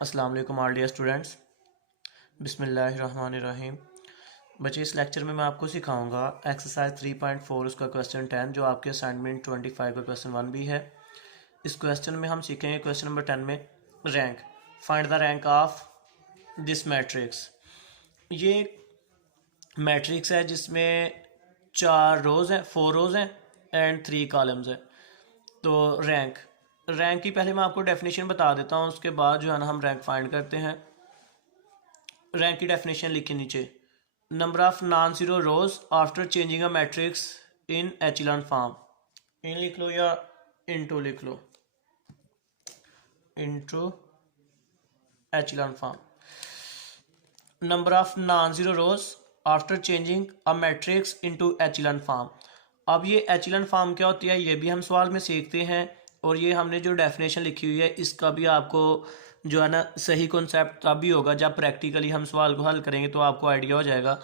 अस्सलाम वालेकुम all dear students. बिस्मिल्लाहिर्रहमानिर्रहीम। बच्चे, इस लेक्चर में मैं आपको सिखाऊंगा एक्सरसाइज 3.4 उसका क्वेश्चन 10 जो आपके असाइनमेंट 25 का क्वेश्चन 1 भी है। इस क्वेश्चन में हम सीखेंगे क्वेश्चन नंबर 10 में rank, find the rank of this matrix. ये मैट्रिक्स है जिसमें 4 रोज़ हैं, 4 रोज़ हैं एंड 3 कॉलम्स हैं। तो रैंक की पहले मैं आपको डेफिनेशन बता देता हूँ, उसके बाद जो है ना हम रैंक फाइंड करते हैं। रैंक की डेफिनेशन लिखी नीचे, number of non zero rows after changing a matrix in echelon form. In लिख लो या इनटू लिख लो, into echelon form. Number of non zero rows after changing a matrix into echelon form. अब ये एचिलॉन फॉर्म क्या होती है ये भी हम सवाल में सीखते हैं, और ये हमने जो डेफिनेशन लिखी हुई है इसका भी आपको जो है ना सही कॉन्सेप्ट तब भी होगा जब प्रैक्टिकली हम सवाल को हल करेंगे, तो आपको आइडिया हो जाएगा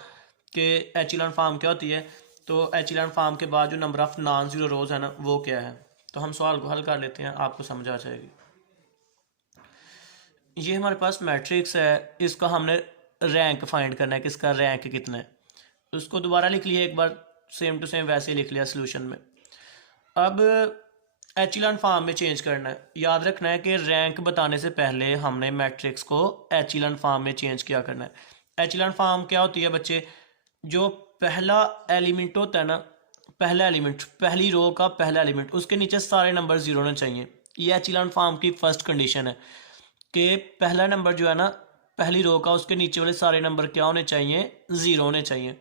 कि एचिलॉन फॉर्म क्या होती है। तो एचिलॉन फॉर्म के बाद जो नंबर ऑफ नॉन जीरो रोज है ना वो क्या है, तो हम सवाल को हल कर लेते हैं, आपको समझ आ जाएगी। ये हमारे पास मैट्रिक्स है, इसका हमने रैंक फाइंड करना है, किसका रैंक कितना है। उसको दोबारा लिख लिया एक बार, सेम टू सेम वैसे ही लिख लिया सोल्यूशन में। अब एचिलॉन फॉर्म में चेंज करना है। याद रखना है कि रैंक बताने से पहले हमने मैट्रिक्स को एचिलॉन फॉर्म में चेंज किया करना है। एचिलॉन फॉर्म क्या होती है बच्चे, जो पहला एलिमेंट होता है ना, पहला एलिमेंट, पहली रो का पहला एलिमेंट, उसके नीचे सारे नंबर जीरो होने चाहिए। ये एचिलॉन फॉर्म की फर्स्ट कंडीशन है कि पहला नंबर जो है ना पहली रो का, उसके नीचे वाले सारे नंबर क्या होने चाहिए, ज़ीरो होने चाहिए।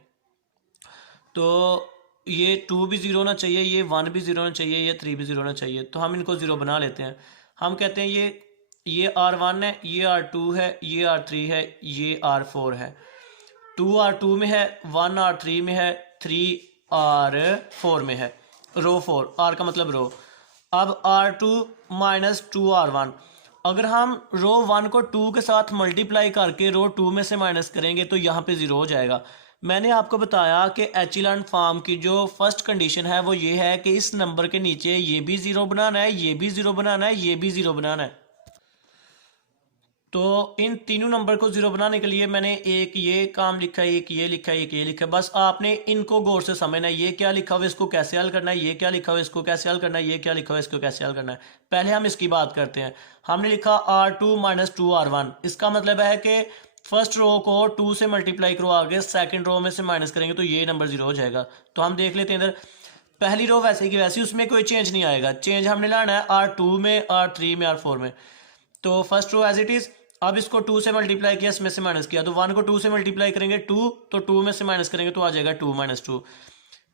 तो ये 2 भी ज़ीरो होना चाहिए, ये 1 भी ज़ीरो होना चाहिए, ये 3 भी ज़ीरो होना चाहिए। तो हम इनको ज़ीरो बना लेते हैं। हम कहते हैं ये R1 है, ये R2 है, ये R3 है, ये R4 है। 2 R2 में है, 1 R3 में है, 3 R4 में है। रो 4, R का मतलब रो। अब R2 माइनस 2 R1, अगर हम रो 1 को 2 के साथ मल्टीप्लाई करके रो 2 में से माइनस करेंगे तो यहाँ पे ज़ीरो हो जाएगा। मैंने आपको बताया कि एचिलॉन फॉर्म की जो फर्स्ट कंडीशन है वो ये है कि इस नंबर के नीचे ये भी ज़ीरो बनाना है, ये भी ज़ीरो बनाना है, ये भी ज़ीरो बनाना है। तो इन तीनों नंबर को ज़ीरो बनाने के लिए मैंने एक ये काम लिखा है, एक ये लिखा है, एक ये लिखा है। बस आपने इनको गौर से समझना है, ये क्या लिखा हुआ है इसको कैसे हल करना है, ये क्या लिखा हुआ है इसको कैसे हल करना है, ये क्या लिखा हुआ है इसको कैसे हल करना है। पहले हम इसकी बात करते हैं। हमने लिखा R2 माइनस 2 R1, इसका मतलब है कि फर्स्ट रो को 2 से मल्टीप्लाई करो, आगे सेकंड रो में से माइनस करेंगे तो ये नंबर जीरो हो जाएगा। तो हम देख लेते हैं इधर, पहली रो वैसे की वैसी, उसमें कोई चेंज नहीं आएगा। चेंज हमने लाना है R2 में, R3 में, R4 में। तो first row as it is. अब इसको 2 से मल्टीप्लाई किया, इसमें से माइनस किया, तो 1 को 2 से मल्टीप्लाई करेंगे 2, तो 2 में से माइनस करेंगे तो आ जाएगा 2 माइनस 2।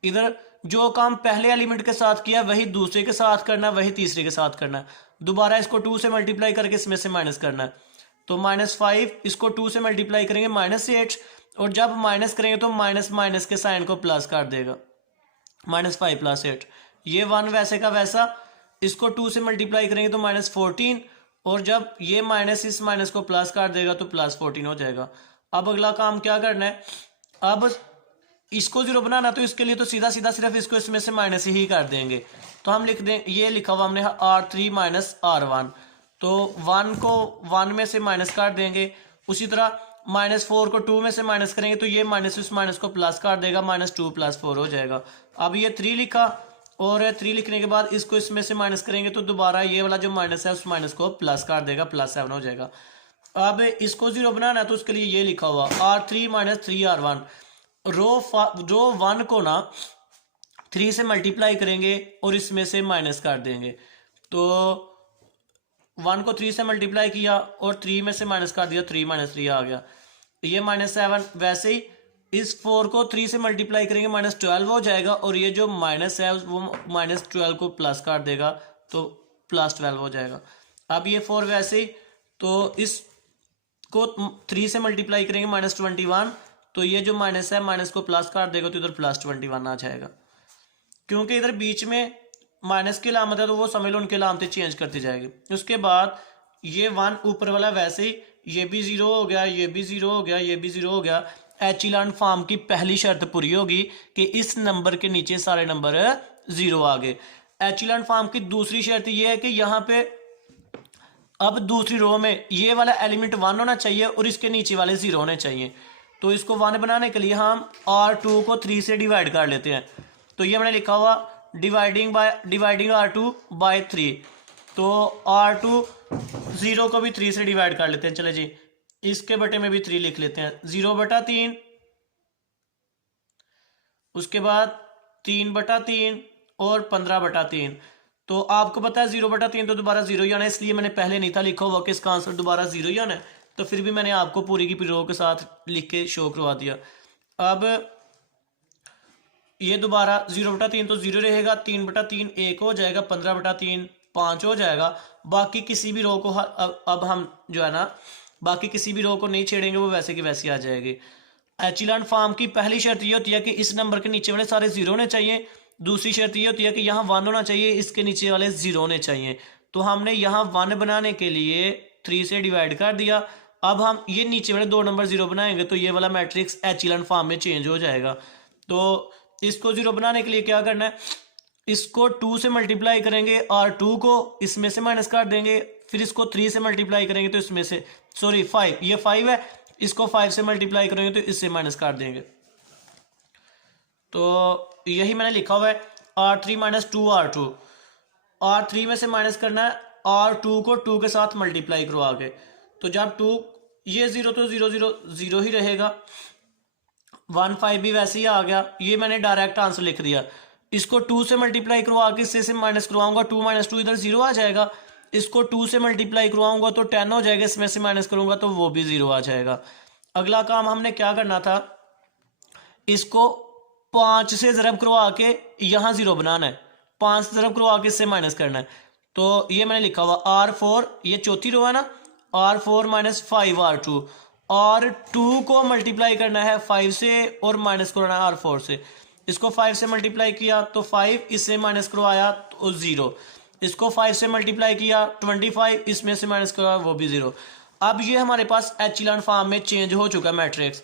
इधर जो काम पहले एलिमेंट के साथ किया वही दूसरे के साथ करना, वही तीसरे के साथ करना। दोबारा इसको 2 से मल्टीप्लाई करके इसमें से माइनस करना है, तो -5, इसको 2 से मल्टीप्लाई करेंगे -8, और जब माइनस करेंगे तो माइनस माइनस के साइन को प्लस कर देगा, -5 + 8। ये 1 वैसे का वैसा, इसको 2 से मल्टीप्लाई करेंगे तो -14, और जब ये माइनस इस माइनस को प्लस कर देगा तो +14 हो जाएगा। अब अगला काम क्या करना है, अब इसको जीरो बनाना, तो इसके लिए तो सीधा सीधा सिर्फ इसको इसमें से माइनस ही कर देंगे। तो हम लिख दें, ये लिखा हुआ हमने R3 माइनस R1, तो 1 को 1 में से माइनस कर देंगे। उसी तरह -4 को 2 में से माइनस करेंगे तो ये माइनस इस माइनस को प्लस कर देगा, -2 + 4 हो जाएगा। अब ये 3 लिखा, और 3 लिखने के बाद इसको इसमें से माइनस करेंगे तो दोबारा ये वाला जो माइनस है उस माइनस को प्लस कर देगा, +7 हो जाएगा। अब इसको जीरो बनाना है तो उसके लिए ये लिखा हुआ R3 माइनस 3R1। रो 1 को ना 3 से मल्टीप्लाई करेंगे और इसमें से माइनस कर देंगे। तो 1 को 3 से मल्टीप्लाई किया और 3 में से माइनस कर दिया, 3 - 3 आ गया। ये -7, वैसे ही इस 4 को 3 से मल्टीप्लाई करेंगे -12 हो जाएगा, और ये जो माइनस है वो -12 को प्लस कर देगा तो +12 हो जाएगा। अब ये 4 वैसे ही, तो इसको 3 से मल्टीप्लाई करेंगे -21, तो ये जो माइनस है माइनस को प्लस कर देगा तो इधर +21 आ जाएगा। क्योंकि इधर बीच में माइनस की अलामत है तो वो समझ लो उनकी अलामतें चेंज करती जाएगी। उसके बाद ये 1 ऊपर वाला वैसे ही, ये भी ज़ीरो हो गया, ये भी ज़ीरो हो गया, ये भी ज़ीरो हो गया। एचिलॉन फॉर्म की पहली शर्त पूरी होगी कि इस नंबर के नीचे सारे नंबर ज़ीरो आ गए। एचिलॉन फॉर्म की दूसरी शर्त ये है कि यहाँ पे अब दूसरी रो में ये वाला एलिमेंट 1 होना चाहिए और इसके नीचे वाले 0 होने चाहिए। तो इसको 1 बनाने के लिए हम R2 को 3 से डिवाइड कर लेते हैं। तो ये मैंने लिखा हुआ डिवाइडिंग R2 बाय 3। तो R2 0 को भी 3 से डिवाइड कर लेते हैं। चले जी, इसके बटे में भी 3 लिख लेते हैं। 0/3, उसके बाद 3/3 और 15/3। तो आपको पता है 0/3 तो दोबारा 0 ही आना है, इसलिए मैंने पहले नहीं था लिखा हुआ कि इसका आंसर दोबारा 0 ही आना है। तो फिर भी मैंने आपको पूरी की पूरी रो के साथ लिख के शो करवा दिया। अब ये दोबारा 0/3 तो 0 रहेगा, 3/3 1 हो जाएगा, 15/3 5 हो जाएगा। बाकी किसी भी रो को अब हम जो है ना, बाकी किसी भी रो को नहीं छेड़ेंगे, वो वैसे की वैसी आ जाएगी। एचिलॉन फॉर्म की पहली शर्त ये होती है कि इस नंबर के नीचे वाले सारे 0 होने चाहिए। दूसरी शर्त ये होती है कि यहाँ 1 होना चाहिए, इसके नीचे वाले 0 होने चाहिए। तो हमने यहाँ 1 बनाने के लिए 3 से डिवाइड कर दिया। अब हम ये नीचे वाले 2 नंबर 0 बनाएंगे तो ये वाला मैट्रिक्स एचिलॉन फॉर्म में चेंज हो जाएगा। तो इसको 0 बनाने के लिए क्या करना है, इसको 2 से मल्टीप्लाई करेंगे और 2 को इसमें से माइनस कर देंगे, फिर इसको 3 से मल्टीप्लाई करेंगे तो इसमें से 5, ये 5 है, इसको 5 से मल्टीप्लाई करेंगे तो इससे माइनस कर देंगे। तो यही मैंने लिखा हुआ है R3 - 2R2। R3 में से माइनस करना है, R2 को 2 के साथ मल्टीप्लाई करो आगे। तो जब 2 ये 0 तो 0 0 0 ही रहेगा, 1 5 भी वैसे ही आ गया। ये मैंने डायरेक्ट आंसर लिख दिया। इसको 2 से मल्टीप्लाई करवाके इससे से माइनस करवाऊंगा, 2 - 2 इधर 0 आ जाएगा। इसको 2 से मल्टीप्लाई करवाऊंगा तो 10 हो जाएगा, इसमें से माइनस करूंगा तो वो भी 0 आ जाएगा। अगला काम हमने क्या करना था, इसको 5 से ज़रब करवा के यहाँ 0 बनाना है, 5 से ज़रब करवा के इससे माइनस करना है। तो ये मैंने लिखा हुआ R4, ये चौथी रो है ना, R4 - 5R2। R2 को मल्टीप्लाई करना है 5 से और माइनस करना है R4 से। इसको 5 से मल्टीप्लाई किया तो 5, इससे माइनस करवाया तो 0। इसको 5 से मल्टीप्लाई किया 25, इसमें से माइनस करवाया वो भी 0। अब ये हमारे पास एचिलॉन फॉर्म में चेंज हो चुका मैट्रिक्स।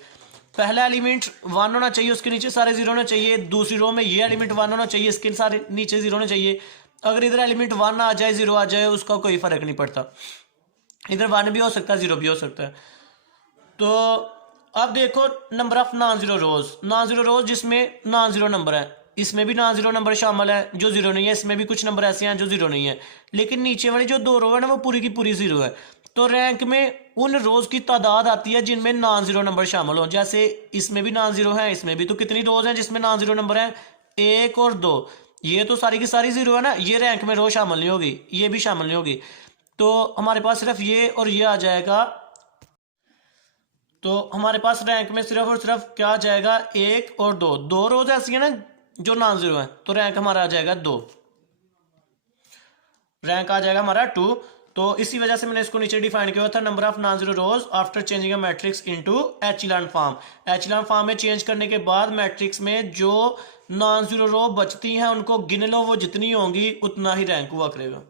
पहला एलिमेंट 1 होना चाहिए, उसके नीचे सारे 0 होने चाहिए। दूसरी रो में ये एलिमेंट 1 होना चाहिए, इसके सारे नीचे 0 होने चाहिए। अगर इधर एलिमेंट 1 आ जाए 0 आ जाए उसका कोई फर्क नहीं पड़ता, इधर 1 भी हो सकता है 0 भी हो सकता है। तो अब देखो नंबर ऑफ नॉन जीरो रोज जिसमें नॉन जीरो नंबर है, इसमें भी नॉन जीरो नंबर शामिल है जो 0 नहीं है, इसमें भी कुछ नंबर ऐसे हैं जो 0 नहीं है, लेकिन नीचे वाली जो 2 रो है ना वो पूरी की पूरी 0 है। तो रैंक में उन रोज की तादाद आती है जिनमें नॉन जीरो नंबर शामिल हो। जैसे इसमें भी नॉन जीरो है, इसमें भी। तो कितनी रोज हैं जिसमें नॉन जीरो नंबर है, 1 और 2। ये तो सारी की सारी 0 है ना, ये रैंक में रो शामिल नहीं होगी, ये भी शामिल नहीं होगी। तो हमारे पास सिर्फ ये और ये आ जाएगा। तो हमारे पास रैंक में सिर्फ और सिर्फ क्या आ जाएगा, 1 और 2। 2 रोज ऐसी है ना जो नॉन जीरो है, तो रैंक हमारा आ जाएगा 2, रैंक आ जाएगा हमारा 2। तो इसी वजह से मैंने इसको नीचे डिफाइन किया था, number of non zero rows after changing a matrix into echelon form. Echelon form में चेंज करने के बाद मैट्रिक्स में जो नॉन जीरो रो बचती हैं उनको गिन लो, वो जितनी होंगी उतना ही रैंक हुआ करेगा।